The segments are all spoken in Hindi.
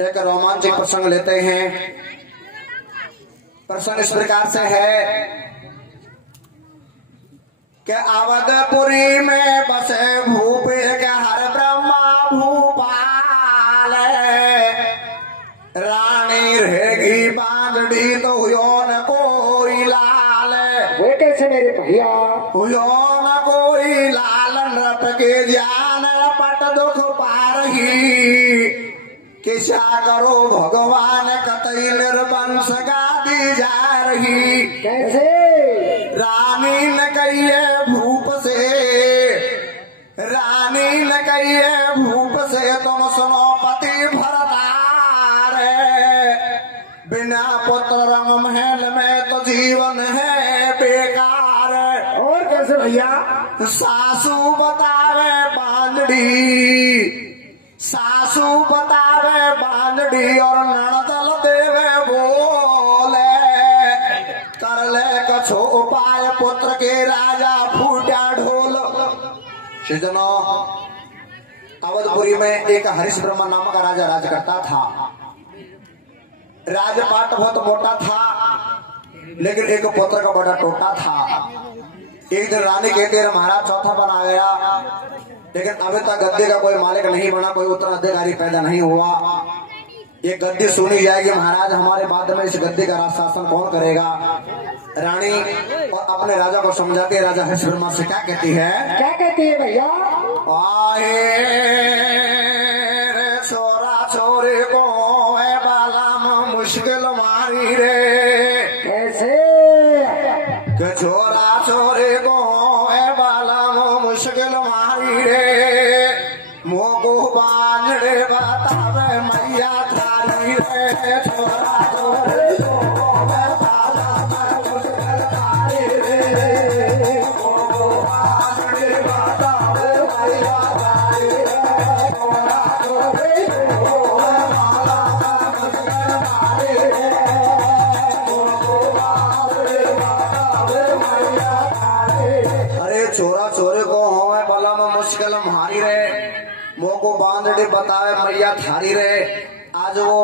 एक रोमांचक प्रसंग लेते हैं। प्रसंग इस प्रकार से है कि अवधपुरी में बसे भूपे के हर ब्रह्मा भूपाल, रानी रहेगी बांधड़ी तो हुयो न कोई लाल। वो कैसे मेरे भैया? हुयो न कोई लाल, नृप के ज्ञान पट दुख पारही, किसा करो भगवान कतई निर्वंश गादी जा रही। कैसे? रानी न कहिए भूप से, रानी न कहिए भूप से, तुम सुनो पति भरतार, बिना पुत्र रंग महल में तो जीवन है बेकार। और कैसे भैया? सासू बतावे बांधड़ी, सासू बतावे बांधड़ी, और नणदल देवे बोले, कर ले कछो उपाय पुत्र के राजा फूटा ढोल। श्रीजनों, अवधपुरी में एक हरीश ब्रह्मा नामक का राजा राज करता था। राजपाट बहुत मोटा था, लेकिन एक पुत्र का बड़ा टोटा था। एक दिन रानी कहती है महाराज चौथा बना गया, लेकिन अभी तक गद्दे का कोई मालिक नहीं बना, कोई उत्तराधिकारी पैदा नहीं हुआ। ये गद्दी सुनी जाएगी महाराज, हमारे बाद में इस गद्दे का राज शासन कौन करेगा। रानी और अपने राजा को समझाती है। राजा हरीश ब्रह्मा से क्या कहती है? क्या कहती है भैया? आए रे छोरा छोरे को बालाम मुश्किल मारी रे। कैसे? छोरा छोरे को बालाम मुश्किल मारी रे, मोको बांझड़े बतावे मैया थारी रे। छोरा छोरे को बालाम मुश्किल मारी रे, मोको बांझड़े बतावे मैया थारी रे। छोरा छोरे को बालाम मुश्किल मारी रे, मोको बांझड़े बतावे मैया थारी रे। अरे छोरा छोरे को होवे बला में मुश्किल मारी रे, मोको बांधड़ी बतावे मैया थारी रे। आज वो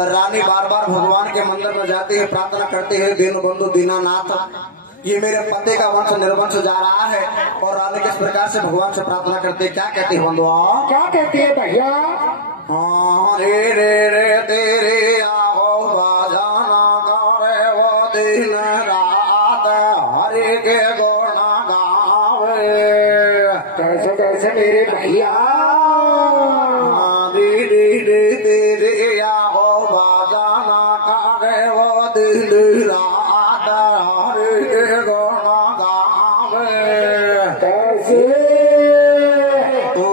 रानी बार बार भगवान के मंदिर में जाती है, प्रार्थना करती है, दीन बंधु दीनानाथ, ये मेरे पति का वंश निर्वंश जा रहा है। और रानी किस प्रकार से भगवान से प्रार्थना करती है, क्या कहती है बंधुआ? क्या कहती है भैया? हाँ रे रे रे तेरे आओ बाजाना करे वो दिन रात, हरि के गुण गावे। कैसे कैसे मेरे भैया? तेरे आओ बाजाना करे वो दिन रात, हरि के गुण गावे। कैसे? ओ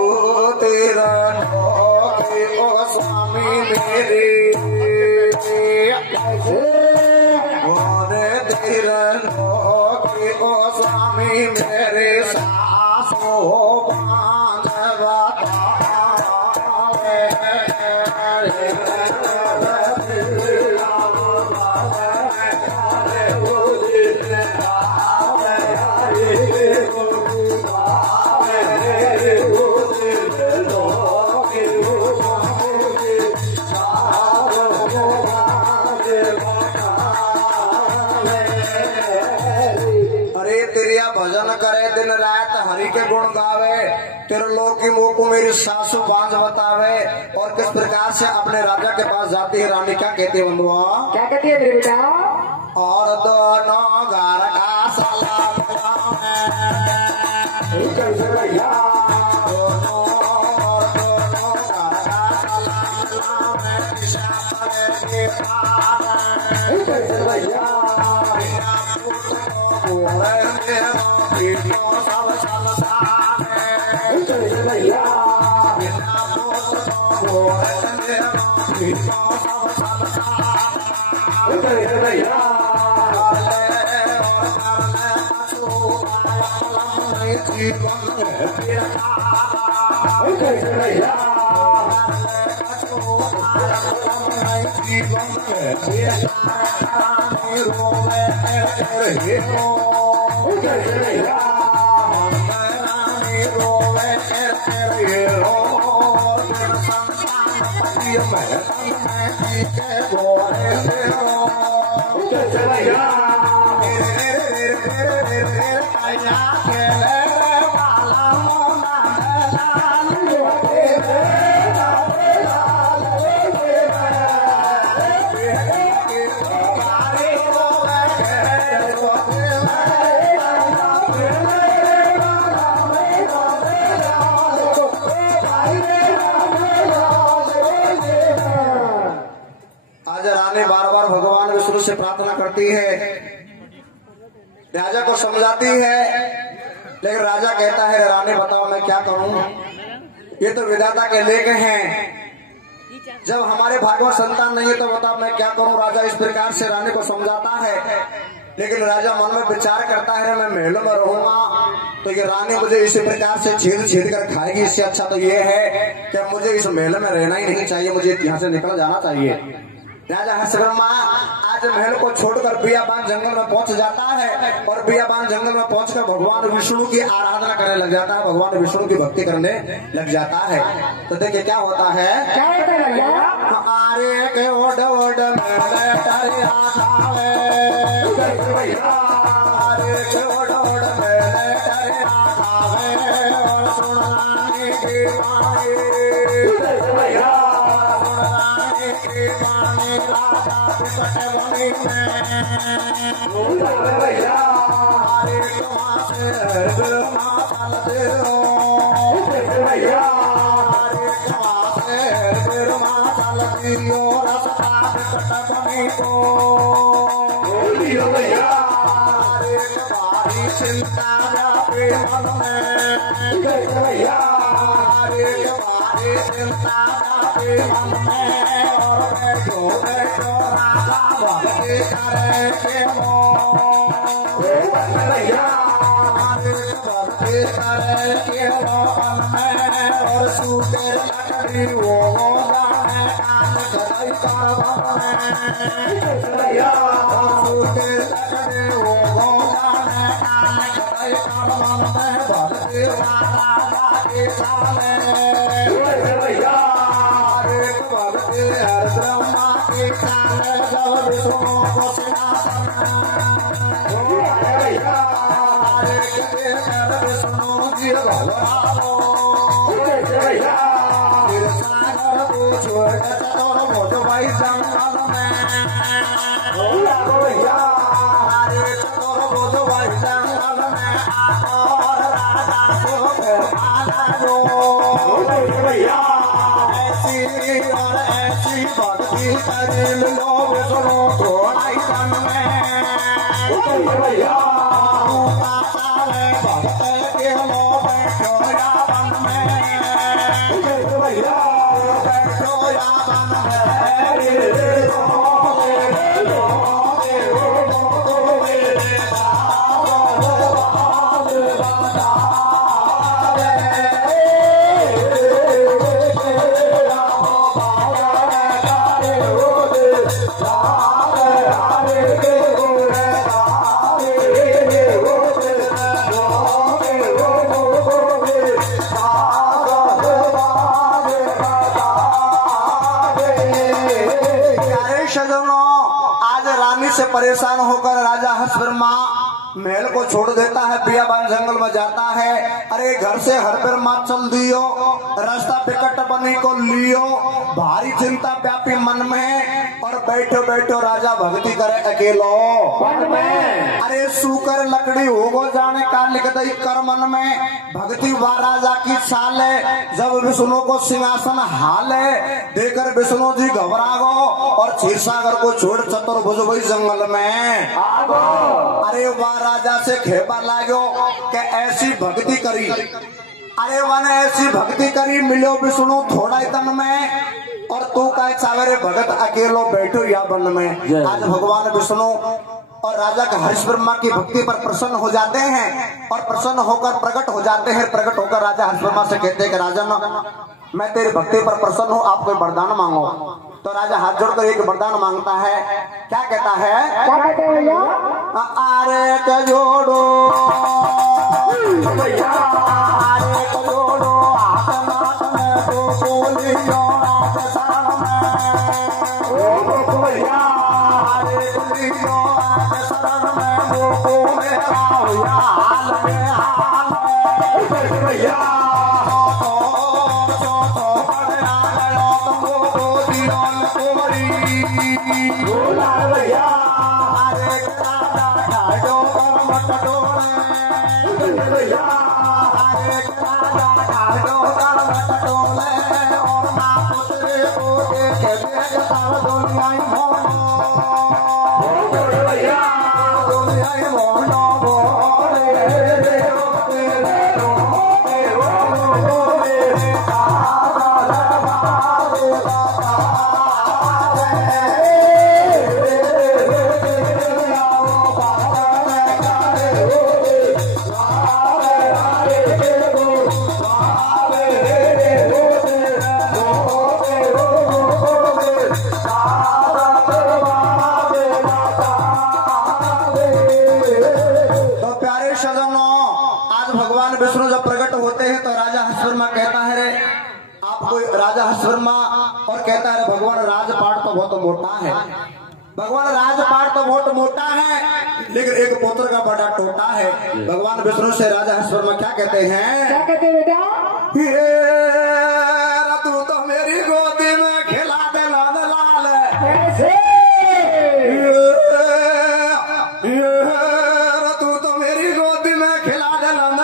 तेरा नौकी ओ स्वामी मेरे, कैसे? ओरे तेरा नौकी ओ स्वामी मेरे, सासो बांध बतावे। भजन करे दिन रात हरि के गुण गावे, तेरे लोग की मुंह को मेरी सासू बांझ बतावे। और किस प्रकार से अपने राजा के पास जाती है रानी, क्या कहती है बंधुआ? क्या कहती है मेरे बेटा? और दोनों घर का सलाम कैसे भैया? कैसे भैया? कैसे भैया? कैसे भैया? कैसे भैया? कैसे भैया? से प्रार्थना करती है, राजा को समझाती है, लेकिन राजा कहता है रानी बताओ मैं क्या करूं, ये तो विधाता के लेके हैं, जब हमारे भाग्य में संतान नहीं है तो बताओ मैं क्या करूं। राजा इस प्रकार से रानी को समझाता है, लेकिन राजा मन में विचार करता है मैं महलों में रहूंगा तो ये रानी मुझे इसी प्रकार से छेद छेद कर खाएगी, इससे अच्छा तो ये है कि मुझे इस महल में रहना ही नहीं चाहिए, मुझे यहाँ से निकल जाना चाहिए। राजा हर्षवर्मा आज महल को छोड़कर बियाबान जंगल में पहुंच जाता है और बियाबान जंगल में पहुंचकर भगवान विष्णु की आराधना करने लग जाता है, भगवान विष्णु की भक्ति करने लग जाता है। तो देखिए क्या होता है, आरे के ओड ओड से परेशान होकर राजा हर्षवर्मा महल को छोड़ देता है, बियाबान जंगल में जाता है। अरे घर से हर पर मात चल दियो, रास्ता बिकट बनी को लियो, भारी चिंता व्यापी मन में और बैठो बैठो राजा भक्ति करे अकेलो मन में। अरे सूकर लकड़ी होगो जाने का लिख दई कर मन में, भक्ति वा राजा की चाल है। जब विष्णु को सिंहासन हाल है देकर विष्णु जी घबरा गो और क्षीर सागर को छोड़ चतुर्भुज वही जंगल में आगो। अरे वाह राजा से खेपा लागो के ऐसी भक्ति करी, अरे वन ऐसी भक्ति करी मिलो विष्णु थोड़ा ही तन में और तू का सावरे भगत अकेलो बैठो या वन में। आज भगवान विष्णु और राजा का हर्षवर्मा की भक्ति पर प्रसन्न हो जाते हैं और प्रसन्न होकर प्रकट हो जाते हैं। प्रकट होकर राजा हर्षवर्मा से कहते हैं कि राजन मैं तेरी भक्ति पर प्रसन्न हूँ, आप कोई वरदान मांगो। तो राजा हाथ जोड़कर एक वरदान मांगता है, क्या कहता है, क्या कहते हैं भैया, आरे के जोड़ो भैया, आरे के जोड़ो हाथ नाथ में तो बोलियो थारी भैया हरे राजा ढाडो मत डोले भैया हरे राजा ढाडो मत डोले और ना पुत्र को देखे सब दुनिया मोनो भैया दुनिया मोनो बोले विष्णु जब प्रकट होते हैं तो राजा हंसवर्मा कहता है रे आपको राजा हंसवर्मा और कहता है भगवान राजपाट तो बहुत मोटा है भगवान राजपाट तो बहुत मोटा है लेकिन एक पुत्र का बड़ा टोटा है भगवान विष्णु से राजा हंसवर्मा क्या कहते हैं बेटा तू तो मेरी गोदी में खिला दे लाल तू तो मेरी गोदी में खिला दे लाल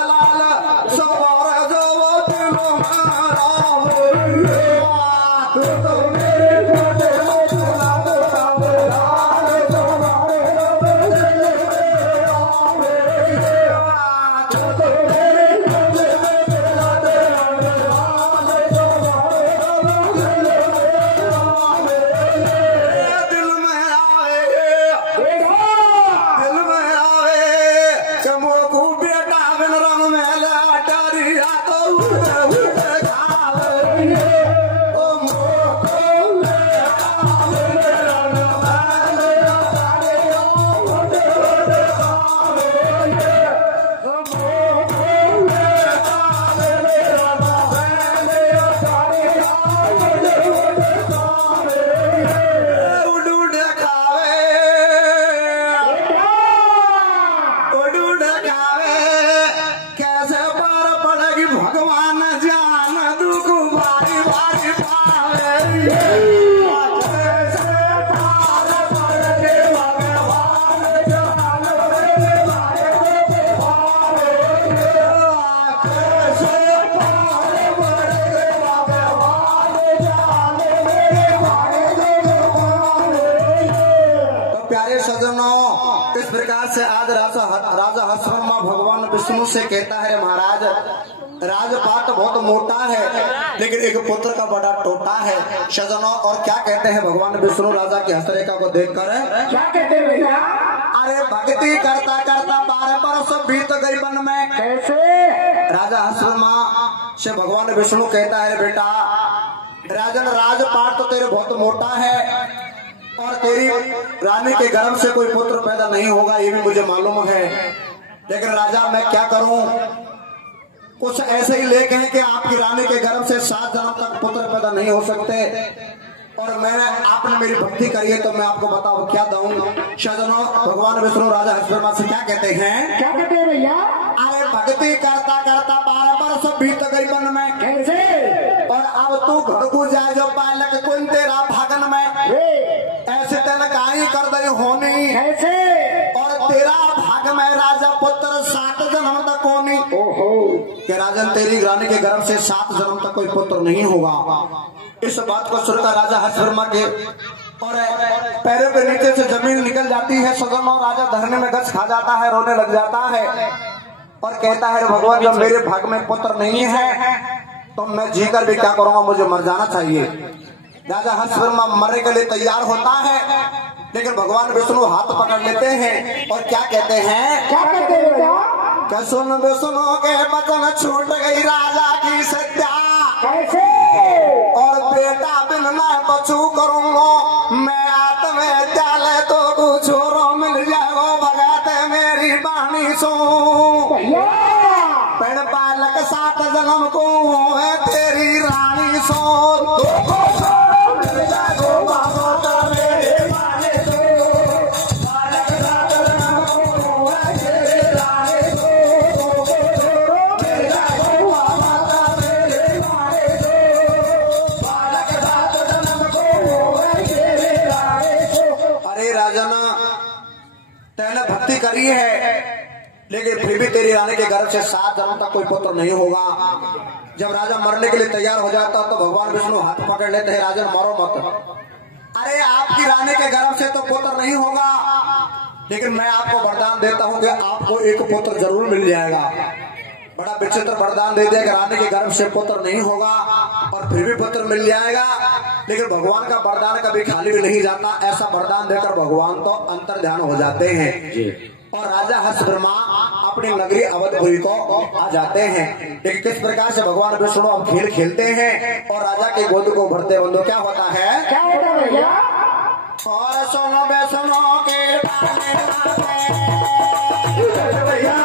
इस प्रकार से आज राजा हंसवर्मा भगवान विष्णु से कहता है महाराज राजपाट बहुत मोटा है लेकिन एक पुत्र का बड़ा टोटा है सजनों और क्या कहते हैं भगवान विष्णु राजा की हस्तरेखा को देखकर क्या कहते हैं भैया अरे भक्ति करता करता 12 बरस बीत गई वन में कैसे राजा हंसवर्मा से भगवान विष्णु कहता है बेटा राजन राजपाट तो तेरे बहुत मोटा है और तेरी रानी के गर्भ से कोई पुत्र पैदा नहीं होगा ये भी मुझे मालूम है लेकिन राजा मैं क्या करूं कुछ ऐसे ही लेख हैं कि आपकी रानी के गर्भ से 7 जन्म तक पुत्र पैदा नहीं हो सकते और मैंने आपने मेरी भक्ति करी है तो मैं आपको बताऊं क्या दूं सजनों भगवान विष्णु राजा हंसवर्मा से क्या कहते हैं क्या कहते हैं भैया अरे भक्ति करता करता 12 बरस बीत गई वन में कैसे और अब तू घर को जाए जो बालक कौन तेरा भागन में ऐसे तेन कहीं कर दई होनी कैसे और तेरा भाग में राजा पुत्र 7 जन्म तक होनी कि राजन तेरी रानी के गर्भ से 7 जन्म तक कोई पुत्र नहीं होगा इस बात को सुनकर राजा हंसवर्मा के और पैरों के नीचे से जमीन निकल जाती है सदन और राजा धरने में गच खा जाता है रोने लग जाता है और कहता है भगवान जब मेरे भाग में पुत्र नहीं है तो मैं जीकर भी क्या करूंगा मुझे मर जाना चाहिए राजा हंसवर्मा मरने के लिए तैयार होता है लेकिन भगवान विष्णु हाथ पकड़ लेते हैं और क्या कहते हैं क्या कहते हैं बेटा क्या सुन विष्णु के वचन छूट गई राजा की सत्या कैसे और बेटा बिन मैं बचू करूंगा मैं आत्मविद्यालय तो कुछ मिल जाएगा भगत मेरी बाणी सो भैया पेड़ बालक 7 जन्म को है तेरी रानी सो करी है, लेकिन फिर भी तेरी रानी के गर्भ से 7 जन्म तक कोई पुत्र नहीं होगा। जब राजा मरने के लिए तैयार हो जाता तो भगवान विष्णु हाथ पकड़ लेते हैं, राजन मरो मत। अरे आपकी रानी के गर्भ से तो पुत्र नहीं होगा, लेकिन मैं आपको वरदान देता हूं कि आपको एक पुत्र जरूर मिल जाएगा। बड़ा विचित्र वरदान दे दिया कि रानी के गर्भ से पुत्र नहीं होगा और फिर भी पुत्र मिल जाएगा, लेकिन भगवान का वरदान कभी खाली भी नहीं जाता। ऐसा वरदान देकर भगवान तो अंतर ध्यान हो जाते हैं और राजा हर्ष ब्रह्मा अपनी नगरी अवधपुरी को आ जाते हैं। लेकिन किस प्रकार से भगवान विष्णु अब खेल खेलते हैं और राजा के गोद को भरते बंदो क्या होता है, क्या होता है भैया? और सुनो बे सुनो के भैया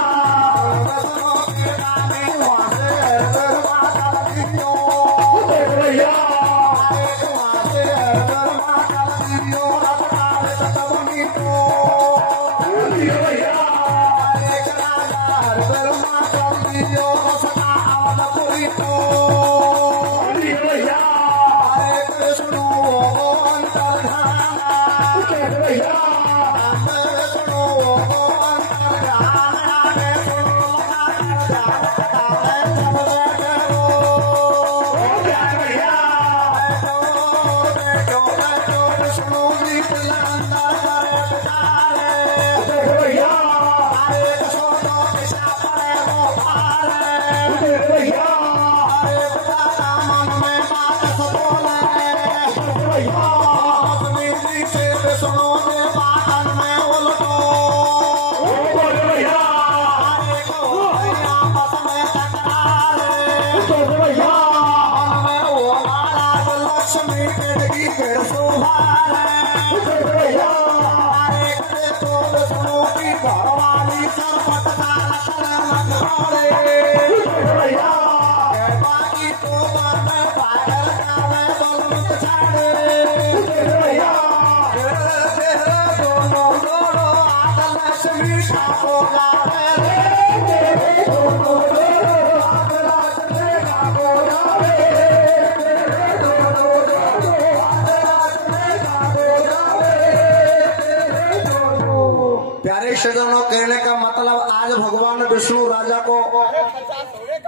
सज्जनों, कहने का मतलब आज भगवान विष्णु राजा को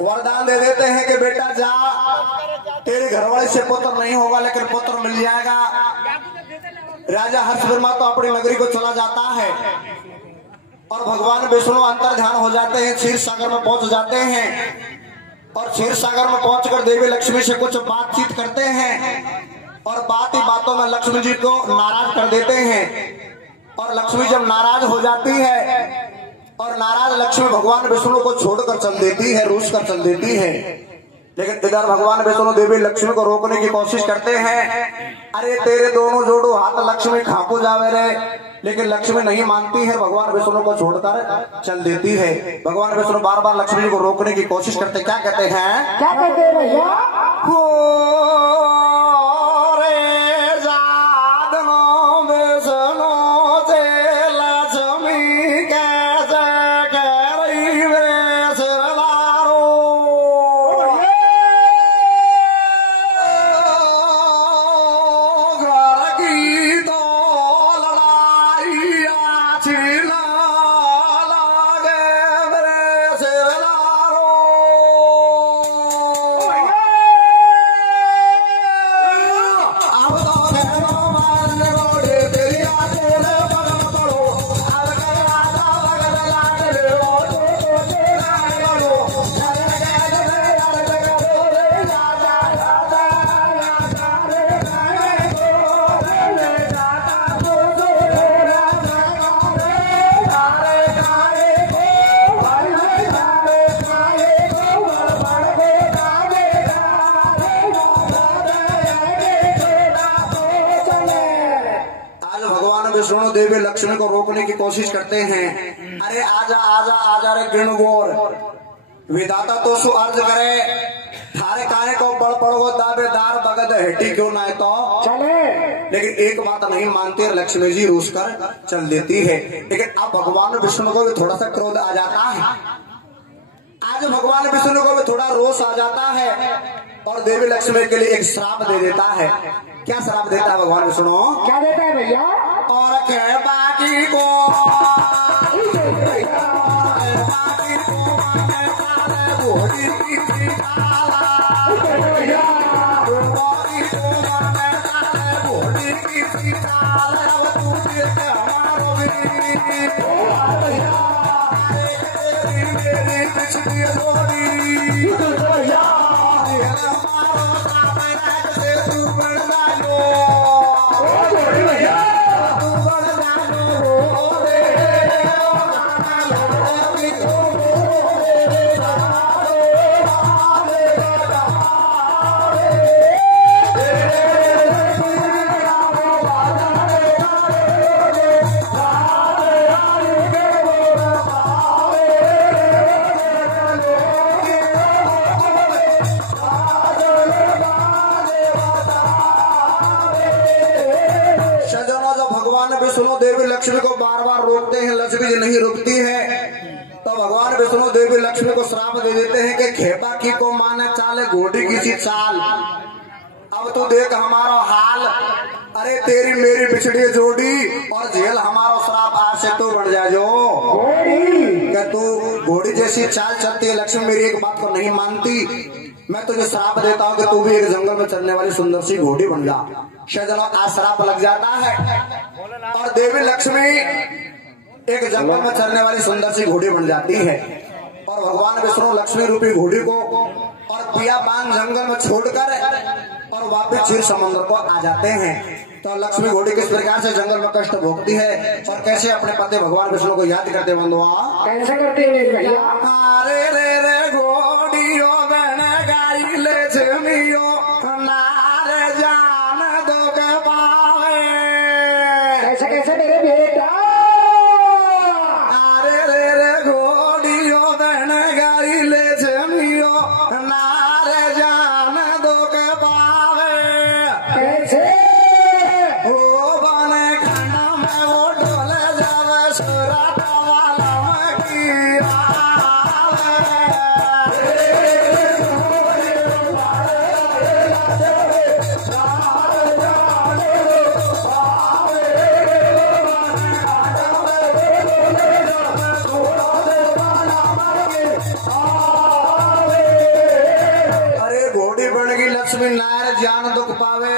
वरदान दे देते हैं कि बेटा जा, तेरे घरवाले से पुत्र नहीं होगा लेकिन पुत्र मिल जाएगा। राजा हर्ष ब्रह्मा तो अपनी नगरी को चला जाता है और भगवान विष्णु अंतर ध्यान हो जाते हैं, क्षीर सागर में पहुंच जाते हैं और क्षीर सागर में पहुंचकर देवी लक्ष्मी से कुछ बातचीत करते हैं और बात ही बातों में लक्ष्मी जी को नाराज कर देते हैं। और लक्ष्मी जब नाराज हो जाती है और नाराज लक्ष्मी भगवान विष्णु को छोड़कर चल देती है, रूस कर चल देती है। लेकिन इधर भगवान विष्णु देवी लक्ष्मी को रोकने की कोशिश करते हैं, अरे तेरे दोनों जोड़ो हाथ लक्ष्मी खाकू जावे रे, लेकिन लक्ष्मी नहीं मानती है, भगवान विष्णु को छोड़कर चल देती है। भगवान विष्णु बार बार लक्ष्मी जी को रोकने की कोशिश करते, क्या कहते हैं, क्या कहते हैं भैया? विष्णु देवी लक्ष्मी को रोकने की कोशिश करते हैं, अरे आजा आजा आजा रे गिणगोर, विधाता तो सु अर्ज करे, थारे काहे को बड़ पड़ो दावेदार बगद हेटी क्यों ना तो चले। लेकिन एक बात नहीं मानती, लक्ष्मी जी रूस कर चल देती है। लेकिन अब भगवान विष्णु को भी थोड़ा सा क्रोध आ जाता है, आज भगवान विष्णु को भी थोड़ा रोष आ जाता है और देवी लक्ष्मी के लिए एक श्राप दे देता है। क्या श्राप देता है भगवान विष्णु? क्या देता है भैया? और के बाकी को घोड़ी की डाला घोड़ी की डाला तुझे हमारो मेरी पिछली जोड़ी विष्णु देवी लक्ष्मी को बार बार रोकते हैं, लक्ष्मी जी नहीं रुकती है, तो भगवान विष्णु देवी लक्ष्मी को श्राप दे देते हैं कि खेपा की को माने चाले घोड़ी की सी चाल। अब तू देख हमारा हाल, अरे तेरी मेरी बिछड़ी जोड़ी और झेल हमारा श्राप आज से तू बढ़ जा जो क्या तू घोड़ी जैसी चाल चलती है। लक्ष्मी मेरी एक बात को नहीं मानती, मैं तुझे श्राप देता हूँ कि तू भी एक जंगल में चलने वाली सुंदर सी घोड़ी बन जा। शायद आज श्राप लग जाता है और देवी लक्ष्मी एक जंगल में चलने वाली सुंदर सी घोड़ी बन जाती है और भगवान विष्णु लक्ष्मी रूपी घोड़ी को और पिया बांध जंगल में छोड़कर और वापिस क्षीर समुद्र को आ जाते हैं। तो लक्ष्मी घोड़ी किस प्रकार से जंगल में कष्ट भोगती है और कैसे अपने पति भगवान विष्णु को याद करते बंधुआ कैसे करते हैं भैया? अरे रे रे घोड़ियो बन गाई ले जमियो नारे जान दो के पावे। कैसे कैसे मेरे बेटा? अरे रे रे घोड़ियो बन गाई ले जमियो नारे जान दो के पावे। कैसे? ओ बने खाना में वो ढोले जावे सुरात वाला में की आवे। अरे घोड़ी बन गई लक्ष्मी नायर जान दुख पावे,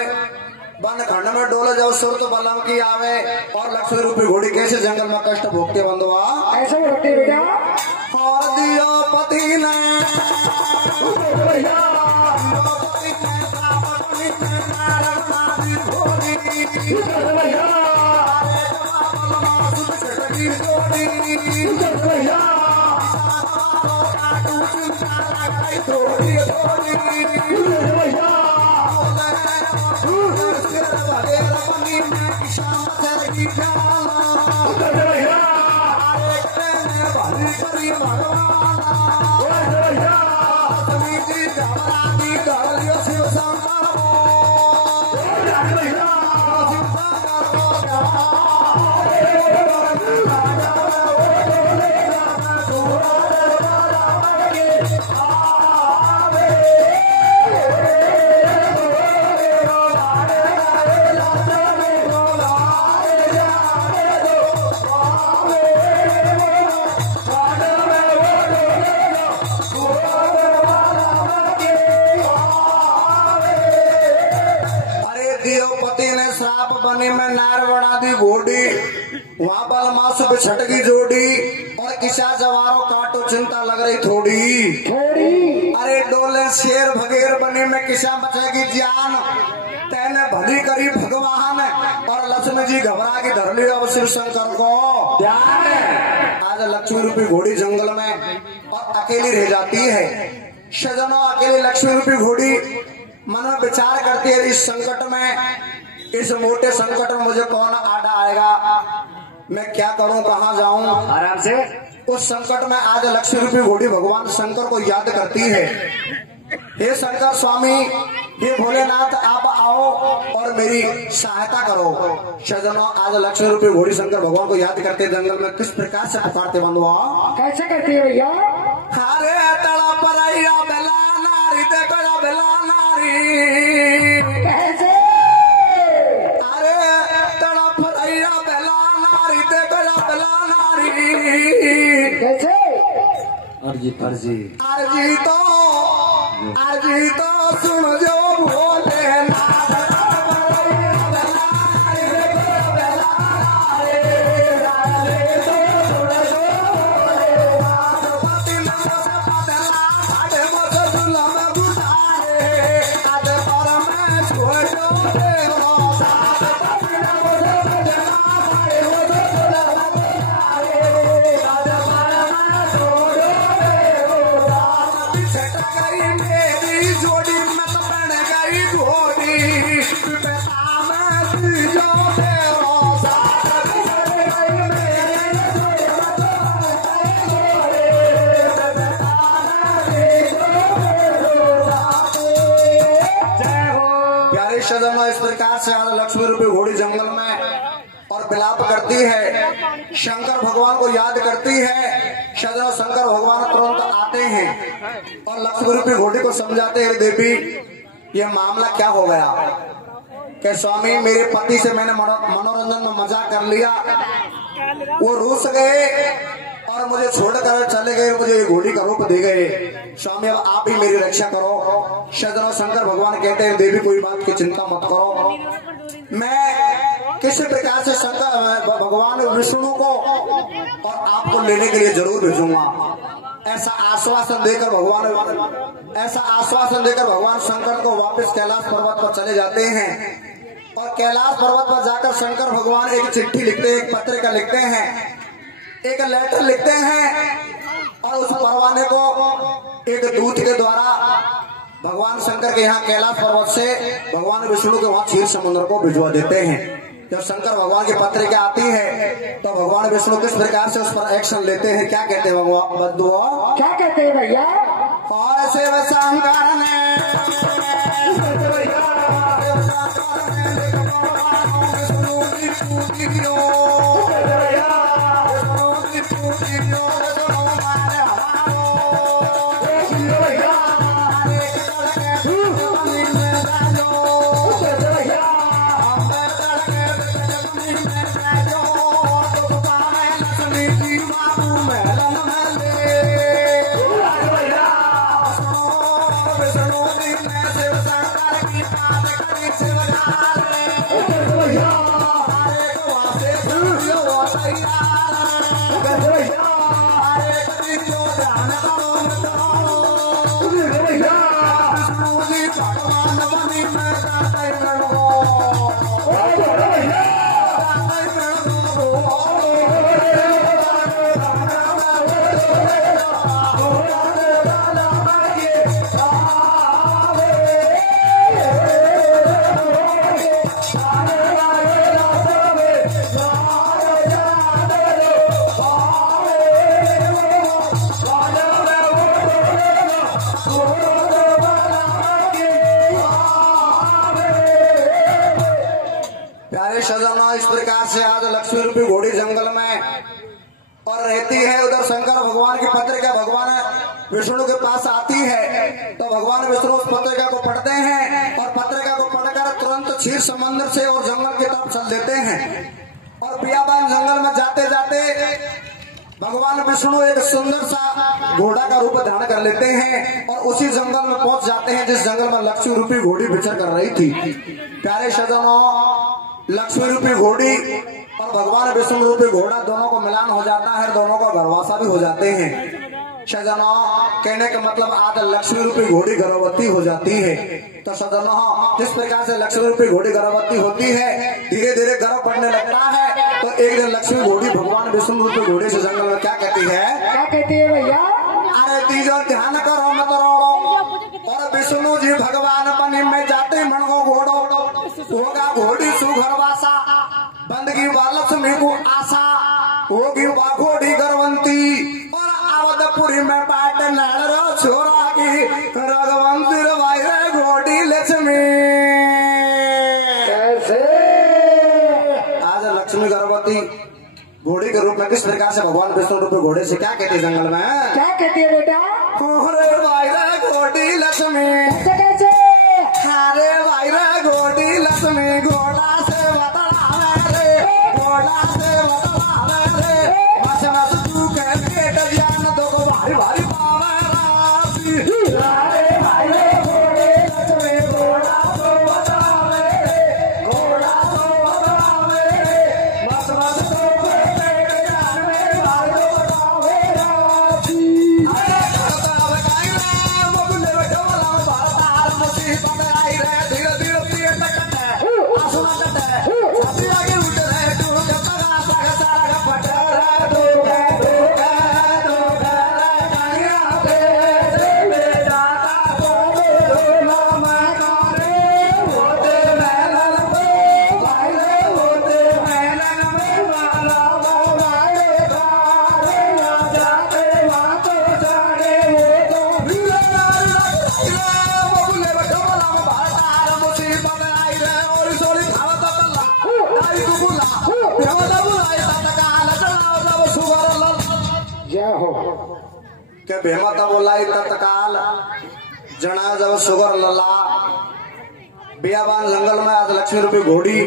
बन खंड में डोले जाओ सुरत बलम की आवे। और लक्ष्मी रूपी घोड़ी कैसे जंगल में कष्ट भोगते बंधुआ कैसे करते बेटा? और दियो पति ने बनी में नार बना दी घोड़ी, वहाँ बल मासु पे छटकी जोड़ी और किसा जवारों काटो चिंता लग रही थोड़ी थोड़ी। अरे डोले शेर भगेर बनी में किसा बचेगी जान, तेने भली करी भगवान और लक्ष्मी जी घबरा के धर लिया शिव शंकर को ध्यान। आज लक्ष्मी रूपी घोड़ी जंगल में और अकेली रह जाती है। सजनों अकेली लक्ष्मी रूपी घोड़ी मन में विचार करती है, इस संकट में, इस मोटे संकट में मुझे कौन आड़ा आएगा, मैं क्या करूं, कहां जाऊं। आराम से उस संकट में आज लक्ष्मी रूपी घोड़ी भगवान शंकर को याद करती है। हे शंकर स्वामी, हे भोलेनाथ, आप आओ और मेरी सहायता करो। सजनों आज लक्ष्मी रूपी घोड़ी शंकर भगवान को याद करते जंगल में किस प्रकार से पुकारते बंधुआ। कैसे करती है भैया? हरे तड़ा परैया बेला नारी देखो बेला नारी, कैसे? अरे तड़ा परैया अर्जी तो सुन जो भोलेनाथ इस प्रकार से आज लक्ष्मी रूपी घोड़ी जंगल में और विलाप करती है, शंकर भगवान को याद करती है। सदन शंकर भगवान तुरंत आते हैं और लक्ष्मी रूपी घोड़ी को समझाते हैं, देवी ये मामला क्या हो गया कि स्वामी मेरे पति से मैंने मनोरंजन में मजाक कर लिया, वो रूस गए और मुझे छोड़कर चले गए, मुझे घोड़ी का रूप दे गए। स्वामी अब आप ही मेरी रक्षा करो। सदन शंकर भगवान कहते हैं, देवी कोई बात की चिंता मत करो, मैं किसी प्रकार से शंकर भगवान विष्णु को और आपको लेने के लिए जरूर भेजूंगा। ऐसा आश्वासन देकर भगवान शंकर को वापस कैलाश पर्वत पर चले जाते हैं और कैलाश पर्वत पर जाकर शंकर भगवान एक चिट्ठी लिखते हैं, एक पत्रिका लिखते हैं, एक लेटर लिखते हैं और उस परवाने को एक दूत के द्वारा भगवान शंकर के यहाँ कैलाश पर्वत से भगवान विष्णु के वहां क्षीर समुद्र को भिजवा देते हैं। जब शंकर भगवान की पत्रिका आती है तो भगवान विष्णु किस प्रकार से उस पर एक्शन लेते हैं, क्या कहते हैं भगवान? क्या कहते हैं भैया? और शिव शंकर ने इस प्रकार से आज लक्ष्मी रूपी घोड़ी जंगल में और रहती है। उधर शंकर भगवान की पत्रिका भगवान विष्णु के पास आती है तो भगवान विष्णु उस पत्रिका को पढ़ते हैं और पत्रिका को पढ़कर तुरंत क्षीर समंदर से और जंगल की तरफ चल देते हैं और बियाबान जंगल में जाते जाते भगवान विष्णु एक सुंदर सा घोड़ा का रूप धारण कर लेते हैं और उसी जंगल में पहुंच जाते हैं जिस जंगल में लक्ष्मी रूपी घोड़ी विचर कर रही थी। प्यारे सजनों, लक्ष्मी रूपी घोड़ी और भगवान विष्णु रूपी घोड़ा दोनों को मिलान हो जाता है, दोनों का गर्भाशा भी हो जाते हैं। सजनों, कहने का मतलब आज लक्ष्मी रूपी घोड़ी गर्भवती हो जाती है। तो सजनों, जिस प्रकार से लक्ष्मी रूपी घोड़ी गर्भवती होती है, धीरे धीरे गर्भ बढ़ने लगता है तो एक दिन लक्ष्मी घोड़ी भगवान विष्णु रूपी घोड़ी से जंगल में क्या कहती है? क्या कहती है भैया? अरे तीजो ध्यान करो मत रो और विष्णु जी भगवान बनी में जाते मनगो घोड़ो होगा घोड़ी सुघरवासा बंदगी लक्ष्मी को आशा होगी वा घोड़ी गर्भवंती और आवतपुरी में बाट नड़ छोरा की रघुवंती रवाई रे घोड़ी लक्ष्मी। कैसे? आज लक्ष्मी गर्भवती घोड़ी के रूप में किस प्रकार से भगवान विष्णु रूपी घोड़े से क्या कहते हैं जंगल में? क्या कहती है बेटा? अरे भाई रे घोड़ी लक्ष्मी, कैसे? अरे भाई रे घोड़ी लक्ष्मी घोड़ा से बतलावे रे, घोड़ा से बतलावे रे, मस मस तू के पेट जान दो भारी भारी पावे के भेमता बोलाई तत्काल जना जब सुगर लला बियाबान जंगल में आज लक्ष्मी रूपी घोड़ी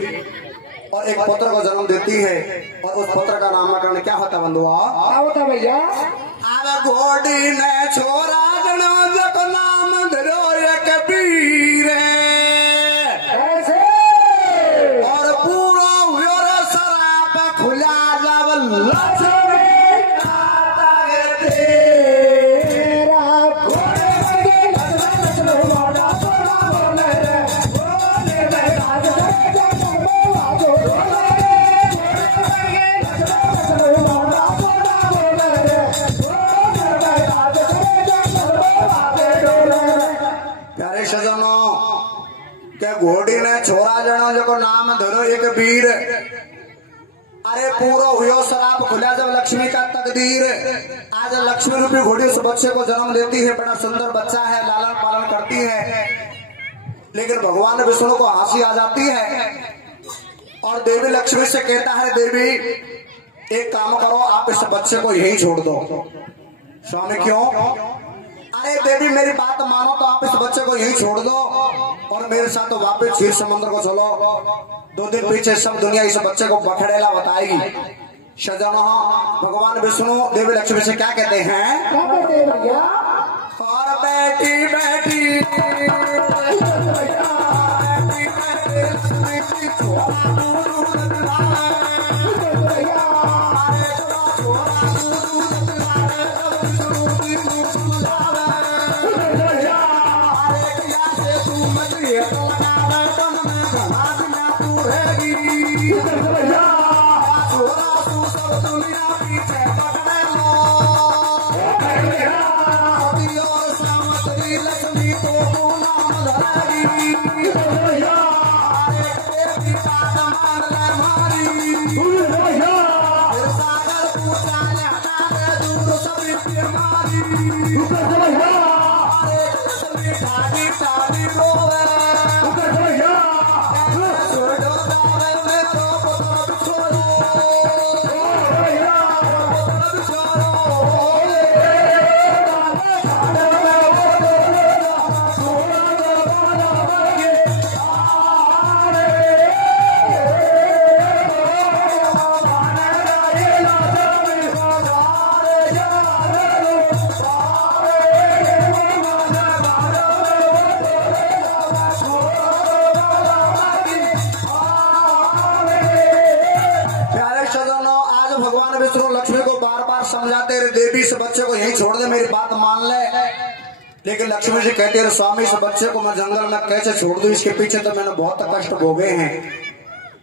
और एक पुत्र को जन्म देती है और उस पुत्र का नामकरण क्या होता बंधुआ? क्या होता भैया? अब घोड़ी ने छोरा जना जब नाम धरो एक वीर कैसे? और पूरा हुआ रे शराब खुला जावल घोड़ी ने छोरा जनो जो नाम धरो एक वीर अरे पूरा हुआ शराब खुला जब लक्ष्मी का तकदीर आज लक्ष्मी रूपी घोड़ी उस बच्चे को जन्म देती है। बड़ा सुंदर बच्चा है, लालन पालन करती है, लेकिन भगवान विष्णु को हंसी आ जाती है और देवी लक्ष्मी से कहता है देवी एक काम करो आप इस बच्चे को यहीं छोड़ दो। स्वामी क्यों? अरे देवी मेरी बात मानो तो आप इस बच्चे को यहीं छोड़ दो और मेरे साथ तो वापस क्षीर समुद्र को चलो। 2 दिन पीछे सब दुनिया इस बच्चे को बखड़ेला बताएगी। सजनो भगवान विष्णु देवी लक्ष्मी से क्या कहते हैं? क्या कहते हैं भैया? और बैठी बैठी समझाते रहे देवी इस बच्चे को यहीं छोड़ दे, मेरी बात मान ले। लेकिन लक्ष्मी जी कहते हैं स्वामी इस बच्चे को मैं जंगल में कैसे छोड़ दूं, इसके पीछे तो मैंने बहुत कष्ट भोगे हैं।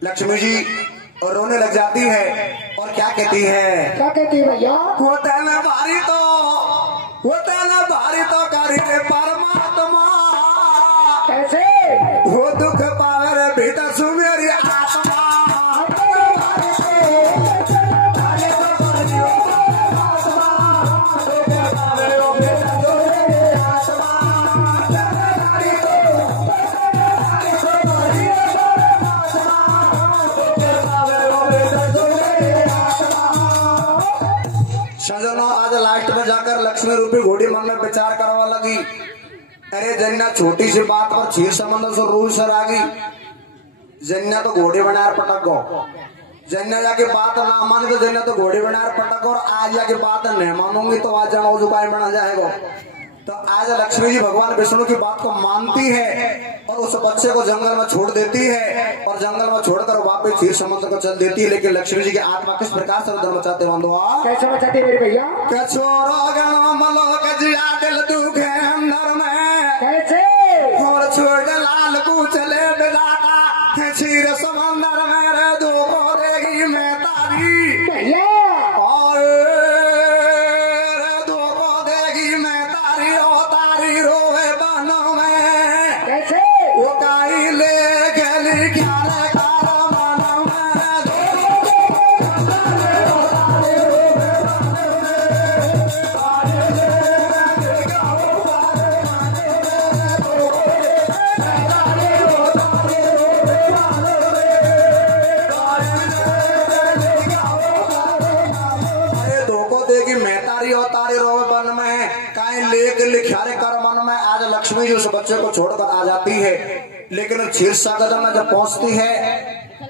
लक्ष्मी जी रोने लग जाती है और क्या कहती है? क्या कहती है भैया? होता न भारी तो करी परमात्मा कैसे? वो दुख पावे रे भीतर सु मेरी आत्मा। आज लास्ट में जाकर लक्ष्मी रूपी घोड़ी मन में विचार करवा लगी। अरे जन्ना छोटी सी बात पर क्षीर संबंध से रूल सर आ गई। जन्ना तो घोड़ी बनाकर पटक गो, जन्ना जाके बात ना माने तो जन्ना तो घोड़ी बनाकर पटक गो, और आज जाके बात नहीं मानूंगी तो आज जाओ जुकाई बना जाएगा। तो आज लक्ष्मी जी भगवान विष्णु की बात को मानती है और उस बच्चे को जंगल में छोड़ देती है और जंगल में छोड़कर वापस क्षीर समुद्र को चल देती है। लेकिन लक्ष्मी जी की आत्मा किस प्रकार से उधर मचाते बंधुआ? कैसे बचाती है मेरे भैया? दिल दुख है अंदर में कैसे? और छोड़ लाल को चले बिदाता क्षीर समंदर में रे धोखो देगी मैं तारी भैया और धोखो देगी मैं तारी ओ तारी रोए बनो में कैसे? वो काई ले गली क्या बच्चे को छोड़कर आ जाती है, लेकिन क्षीर सागर में जब पहुंचती है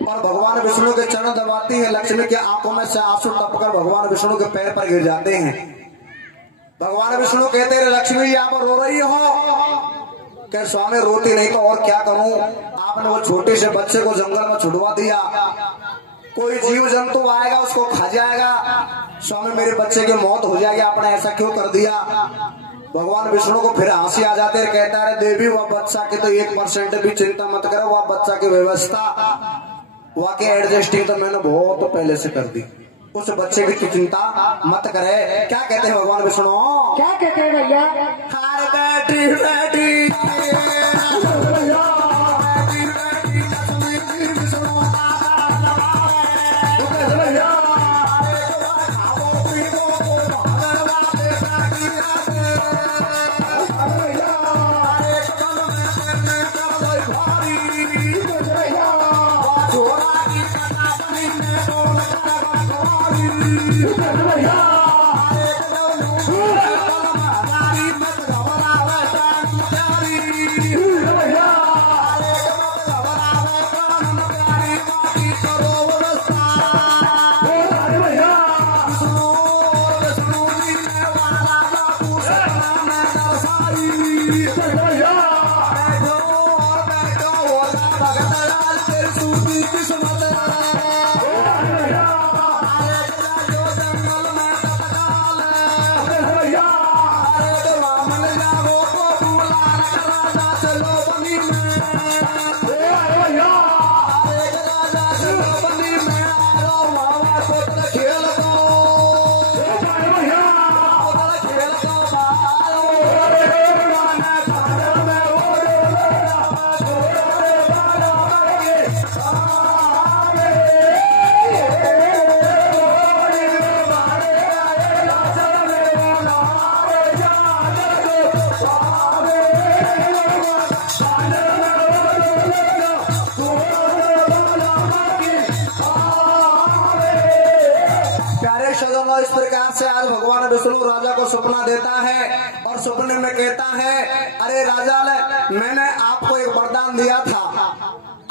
और भगवान विष्णु के चरण दबाती है, लक्ष्मी की आंखों में से आंसू टपकर भगवान विष्णु के पैर पर गिर जाते हैं। भगवान विष्णु कहते हैं, लक्ष्मी आप रो रही हो? क्या स्वामी रोती नहीं तो और क्या करूं, आपने वो छोटे से बच्चे को जंगल में छुड़वा दिया, कोई जीव जंतु आएगा उसको खा जाएगा, स्वामी मेरे बच्चे की मौत हो जाएगी, आपने ऐसा क्यों कर दिया? भगवान विष्णु को फिर हंसी आ जाते हैं, कहता है देवी वह बच्चा की तो 1% भी चिंता मत करो, वह बच्चा की व्यवस्था वाकई एडजस्टिंग तो मैंने बहुत पहले से कर दी, उस बच्चे की तो चिंता मत करे। क्या कहते हैं भगवान विष्णु? क्या कहते हैं भैया? हार बैठी बैठी इस प्रकार से आज भगवान विष्णु राजा को सपना देता है और सपने में कहता है, अरे राजा मैंने आपको एक वरदान दिया था,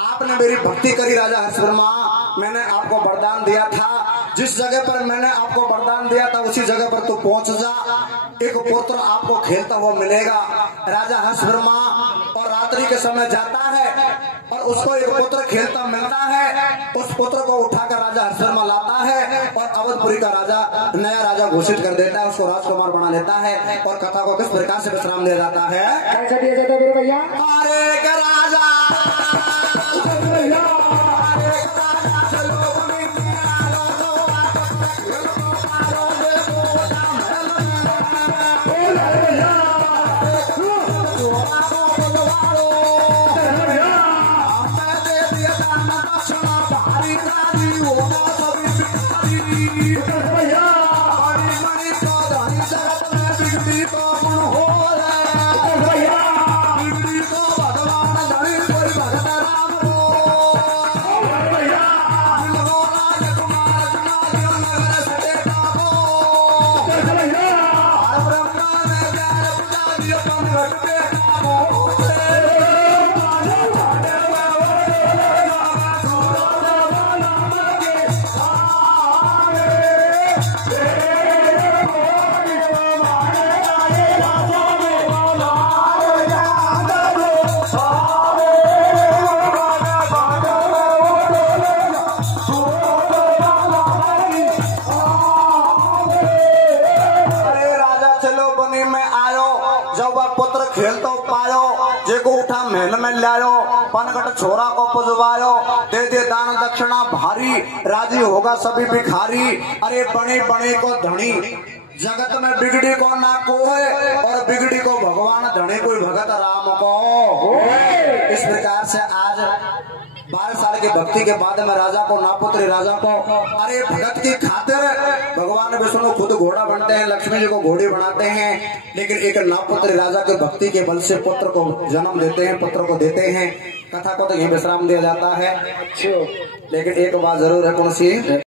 आपने मेरी भक्ति करी राजा हर्षवर्मा, मैंने आपको वरदान दिया था, जिस जगह पर मैंने आपको वरदान दिया था उसी जगह पर तू पहुंच जा, एक पुत्र आपको खेलता हुआ मिलेगा। राजा हर्षवर्मा और रात्रि के समय जाता है और उसको एक पुत्र खेलता मिलता है, उस पुत्र को उठाकर राजा हर्षवर्मा लाता है और अवधपुरी का राजा नया राजा घोषित कर देता है, उसको राजकुमार बना लेता है और कथा को किस प्रकार से विश्राम दिया जाता है? कैसा दिया जाता है मेरे भैया? अरे के राजा पुत्र खेलतो पायो, जेको उठा महल में लायो, पनघट छोरा को पुजवायो, दे दे दान दक्षिणा भारी, राजी होगा सभी भिखारी, अरे बने बने को धनी, जगत में बिगड़ी को ना कोय और बिगड़ी को भगवान धनी कोई भगत राम को। इस प्रकार से आज 12 साल की भक्ति के बाद में राजा को नापुत्री राजा को, अरे भगत की खातिर भगवान विष्णु खुद घोड़ा बनते हैं, लक्ष्मी जी को घोड़ी बनाते हैं, लेकिन एक नापुत्री राजा के भक्ति के बल से पुत्र को जन्म देते हैं, पुत्र को देते हैं। कथा को तो यही विश्राम दिया जाता है, लेकिन एक बात जरूर है, कौन सी?